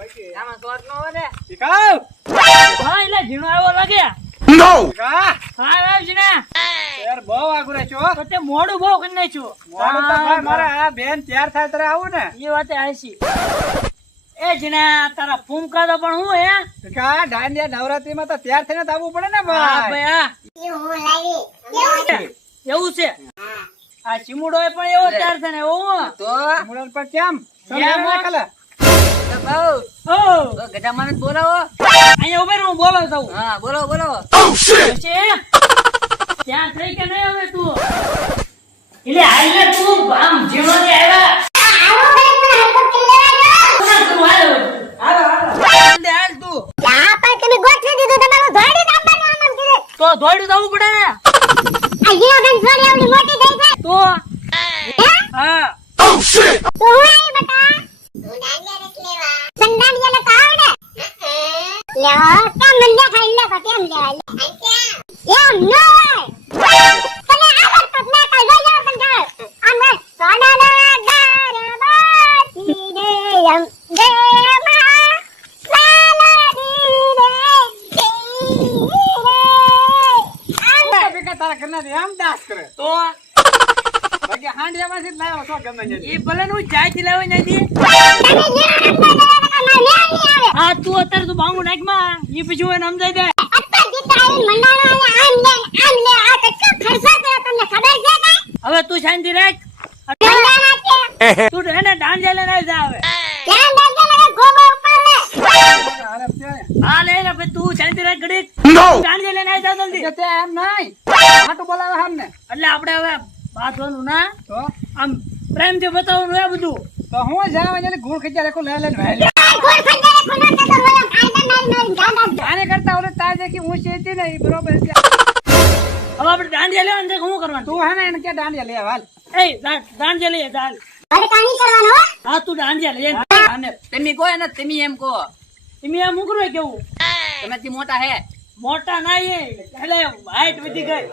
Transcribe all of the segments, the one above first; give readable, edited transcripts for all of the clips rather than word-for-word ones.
આમાં શોર્ટ નો હોય ને શીખાવ હા એટલે ઝીણો આવ્યો લાગે No! હા આવ્યો છે ને યાર બહુ આગળ છો તો તે મોડું બહુ કરી નાખ્યું મોડું તો ભાઈ મારે આ બેન તૈયાર થાય ત્યારે આવું ને એ વાતે આયસી એ જીના તારા ફૂમકા તો પણ હું હે કા દાંડિયા નવરાત્રીમાં તો તૈયાર થઈને તો આવવું પડે ને હા ભાઈ ભાઈ એવું છે આ ચીમુડો પણ એવો તૈયાર છે ને એવું તો મુરલ પર કેમ કેમ? કલે તો બહુ ઓ તો ગજામાને જ બોલાવો અહીંયા ઉભે રહો, હું બોલાવ છું હા બોલો બોલો Oh shit! પછી ત્યાં થઈ કે નહીં હવે તું એટલે હાલે તું આમ જીણો ને આવ્યા શું કરું હાલો હાલો દે હાલ તું તો દોડ્યું જવું પડે ને તો હા Oh shit! ભેગા તારા ઘરના થી આમ દાસ કરે તો બાકી હાંડિયામાંથી જ લાવ્યો છો ગમે છે એ ભલે નું ચાય લાવે નથી હા તું અત્યારે તું બાંગુ નાખ માં એ પછી હું એને સમજાઈ દે હવે તું શાંતિ રાખ તું એને ડાંડિયા લઈને આવી જા હવે અરે તે હા લે ને પછી તું શાંતિ રાખ ઘડીક No! ડાંડિયા લઈને આવી જા જલ્દી તે એમ નહીં હાટુ બોલાવે સામને એટલે આપણે હવે બાંધવાનું ના તો આમ પ્રેમથી બતાવવાનું એ બધું તો હું જાવ એટલે ગુણ ખીચા રેખો લઈ લઈને વહેલી આને કરતા ઓલે તાર જે કે હું શેતી ને ઈ બરોબર છે હવે આપણે ડાંડિયા લેવાનું છે કે શું કરવાનું તું હે ને એને કે દાંડિયા લે હાલ એ ડાંડિયા લઈએ ચાલ હા તું ડાંડિયા લઈએ અને તમે કહો ને તમે એમ કહો એમ મૂકરું કેવું તમે થી મોટા હે મોટા ના એટલે હાઈટ વધી ગઈ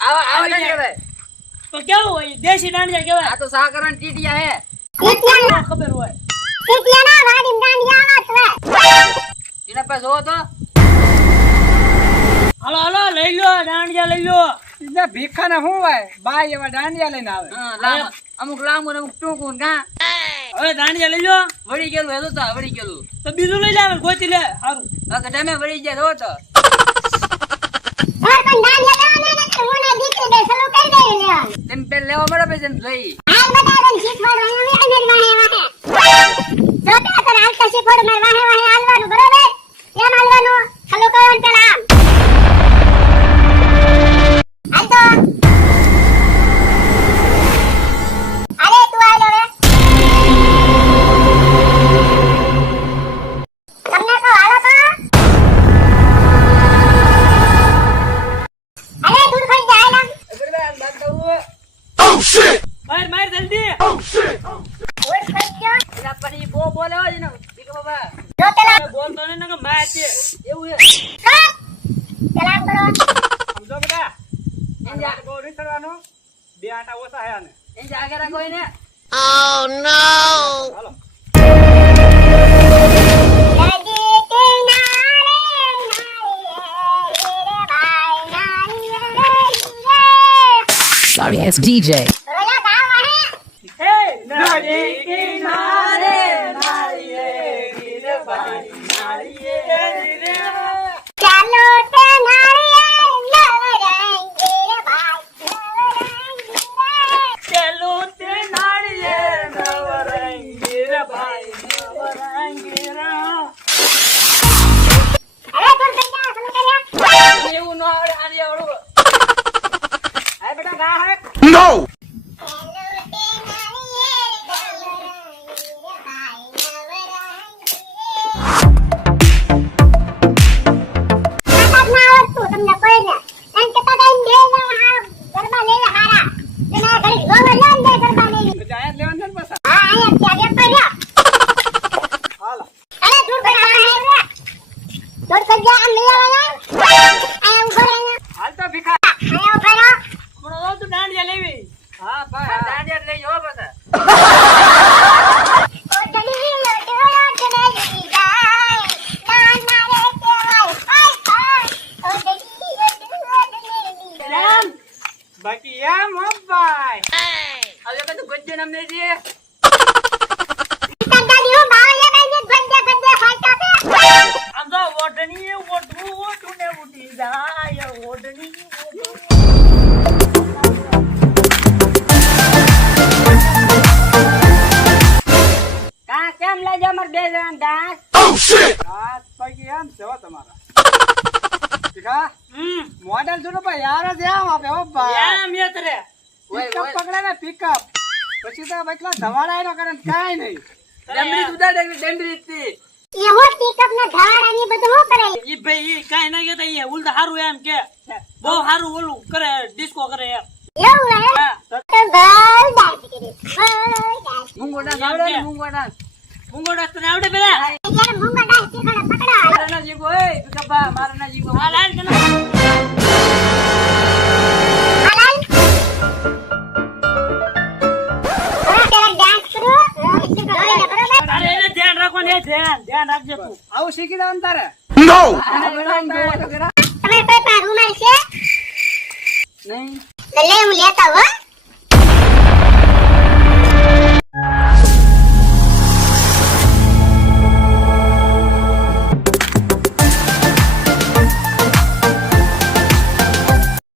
આવો આવો ને હવે તો કેવું હોય દેશી ડાંડિયા કેવાય આ તો સાકરણ ટીટિયા હે ખબર હોય એના પાસે જોવો તો હાલો હાલો લઈ લો ડાંડિયા લઈ લો ઈજા ભીખા ને શું હોય બાઈ એવા દાંડિયા લઈને આવે હા લાંબુ અમુક લાંબુ ને અમુક ટૂંકું ને કા હવે ડાંડિયા લઈ લો વળી ગયેલું હે તો વળી ગયેલું તો બીજું લઈ જાવ ગોતી લે સારું હવે તમે વળી ગયા જો તો તેમ પેલ લેવા બરાબર છે ને જોઈ Oh shit! માર માર જલ્દી Oh shit! એના પછી બહુ બોલે હોય ને બીજો બાબા બોલતો ને કે માર છે એવું હે સમજો બેટા એમ જા બહુ નહીં કરવાનું બે આટા ઓછા હે આને એમ જા આગળ રાખો એને હાલો Sorry, it's DJ. એ નદી કિનારે નાળીએ ગીરબાઈ નાળીએ રે ચલો તે નાળીએ નવરંગી રે ભાઈ નવરંગી રા એવું ન આવડે આને આવડું આ બેટા ના હે No! જાયત લેવાનું છે ને પાછા હાલો હમણાં તો તું ડાંડિયા બાકી એમ હો ભાઈ. હવે કે તું ગજ્જો નામ નહીં દે. આમ તો ઓઢણી ઓઢું ને ઉડી જાય ઓઢણી કા કેમ લાગ્યા અમાર બે જણા ડાન્સ? Oh shit! રાત પૈકી એમ છે હો તમારા. ઠીકા? મોડલ જોડો ભાઈ યાર જ એમ આપે હો ભાઈ. એમ યત રે પિકઅપ પકડે ને પિકઅપ. પછી તો એટલા ધવાડા એનો કરે ને કાંઈ નહીં. ડમરી ઉડાડે કે ડમરી થી. ઈ ભાઈ ઈ કાઈ ના કેતા ઈ ઉલટા હારું એમ કે બહુ હારું ઓલું કરે ડિસ્કો કરે એમ મુંગોડા આવડે ને મુંગોડા. મુંગોડા તને આવડે પેલા મારા ના જીગો એ કપા મારા ના જીગો. આ લાઈન તને અરે એને ધ્યાન રાખો ને ધ્યાન રાખજે તું આવું શીખી દેવાનું તારે. No! આને બનાવીને દો તો ખરા. નહીં હું લેતા હો